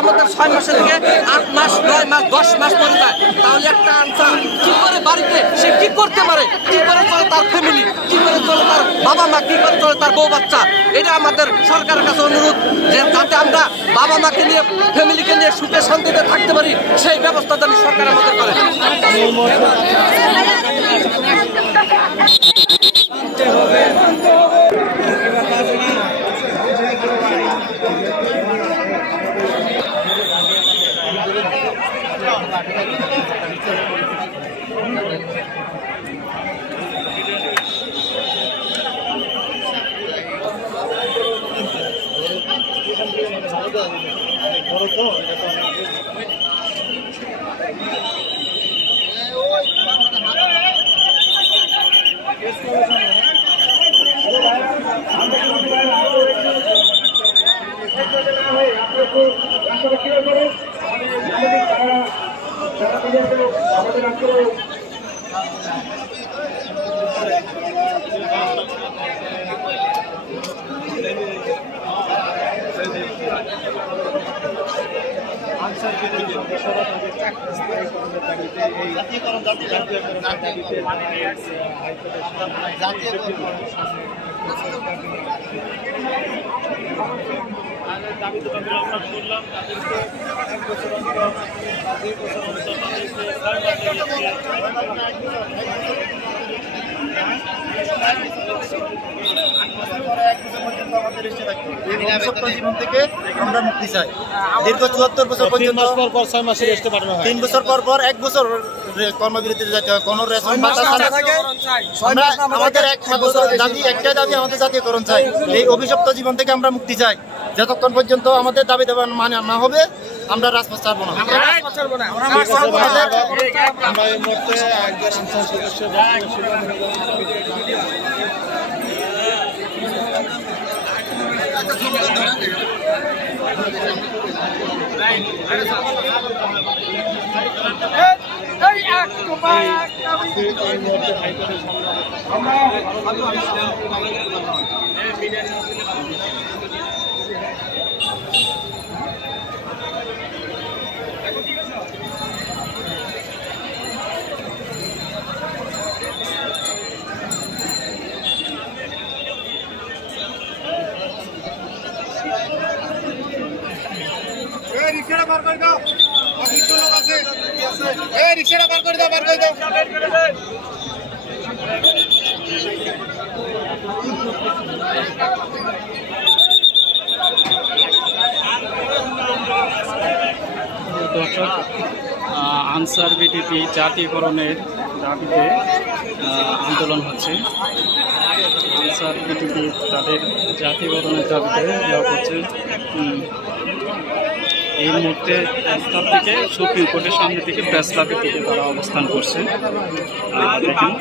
আমাদের 6 মাসের থেকে 8 মাস 9 মাস 10 মাস পরে যায়, তাহলে একটা আনসার কি করে বাড়িতে সে কি করতে পারে, কি করে চলে তার ফ্যামিলি, কি করে চলে তার বাবা মা, কি করে চলে তার বউ বাচ্চা। এটা আমাদের সরকারের কাছে অনুরোধ যে যাতে আমরা বাবা মাকে নিয়ে ফ্যামিলিকে নিয়ে সুখে শান্তিতে থাকতে পারি, সেই ব্যবস্থা যেন সরকার আমাদের করে। জীবন থেকে আমরা মুক্তি চাই। দীর্ঘ 74 বছর পর্যন্ত 6 মাসের রেস্টে পাঠানো হয়। 3 বছর পর 1 বছর কর্মবিরতিতে যেতে হয়। কোন রেশন আমাদের একটা দাবি আমাদের জাতীয়করণ চাই। এই অভিশপ্ত জীবন থেকে আমরা মুক্তি চাই। যতক্ষণ পর্যন্ত আমাদের দাবি দেওয়া মানে না হবে আমরা রাজপথ ছাড়বো না। রিক্সাটা বার করে দাও, লোক আছে, রিক্সাটা বার করে দাও, বার করে দাও। দর্শক, আনসার বিটিপি জাতীয়করণের দাবিতে আন্দোলন হচ্ছে। আনসার বিটিপি তাদের জাতীয়করণের দাবিতে দেওয়া করছে। এই মুহূর্তে প্রেস ক্লাব থেকে সুপ্রিম কোর্টের সামনে থেকে প্রেস ক্লাবের দিকে তারা অবস্থান করছে। দেখেন